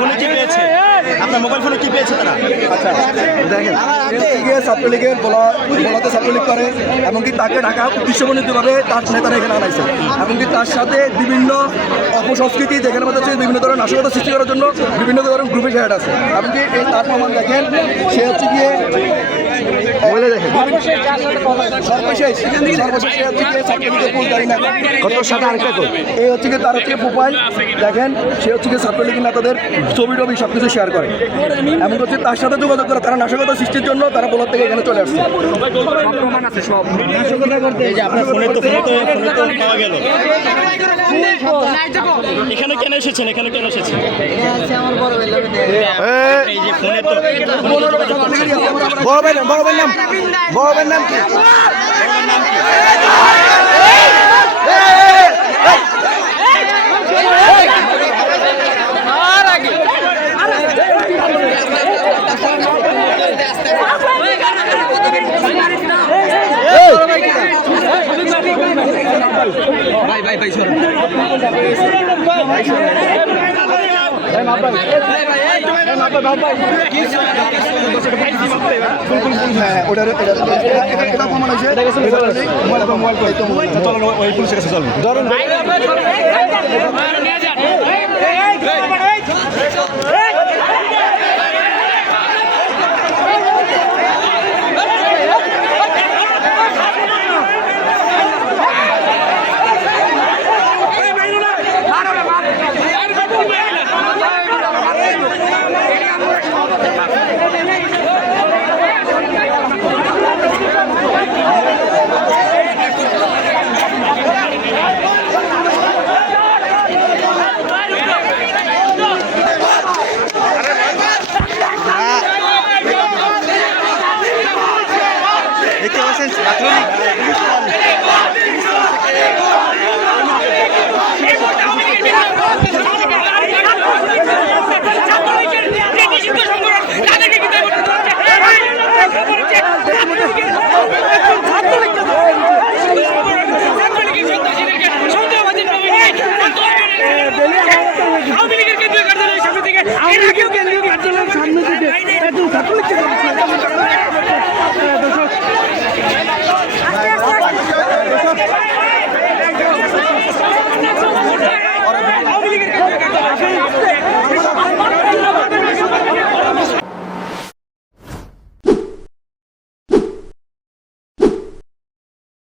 ফোনে কি পেয়েছে? আপনার মোবাইল ফোনে কি পেয়েছে তারা? আচ্ছা দেখেন, ছাত্রলীগের বলাতে ছাত্রলীগ করে, এমনকি তাকে ঢাকা উদ্দেশ্যমণ্ডিতভাবে তার নেতারা এখানে আনাইছে, এমনকি তার সাথে বিভিন্ন অপসংস্কৃতি যেখানে মধ্যে হচ্ছে বিভিন্ন ধরনের নাশকতা সৃষ্টি করার জন্য বিভিন্ন ধরনের গ্রুপে শেয়ার আছে। এমনকি এই তার প্রমাণ দেখেন, সে হচ্ছে গিয়ে প্রোফাইল দেখেন, সে হচ্ছে ছাত্রলীগের নেতাদের ছবি টবি সব কিছু শেয়ার করে, এমন হচ্ছে তার সাথে যোগাযোগ করে তারা নাশকতা সৃষ্টির জন্য তারা বলার থেকে এখানে চলে আসছে। আপনার ফোনে তো পাওয়া গেল। এখানে কেন এসেছেন? এখানে কেন এসেছেন? এই যে ফোনে তো বড় নাম কি?